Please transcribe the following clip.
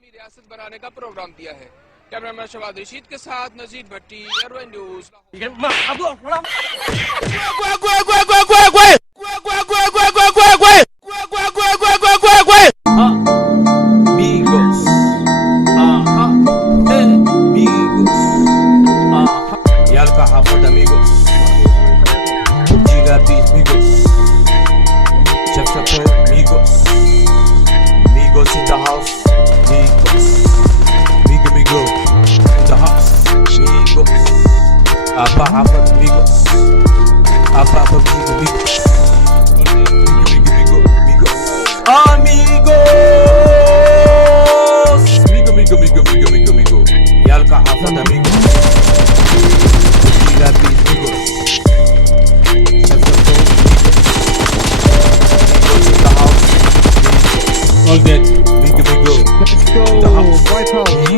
इस्लामी रियासत बनाने का प्रोग्राम दिया है। कैमरामैन शवाद रशीद के साथ Nazir Bhatti, airway news. Migos, amigos, yalka hafad amigos, gigabit amigos, chap amigos, amigos in the house, amigos, migo in the house, amigos, apa hafad amigos, apa amigos, Migo, yalka hafad amigos, gigabit amigos, amigos in the house, All dead. migo, Let's go. in the house, White House.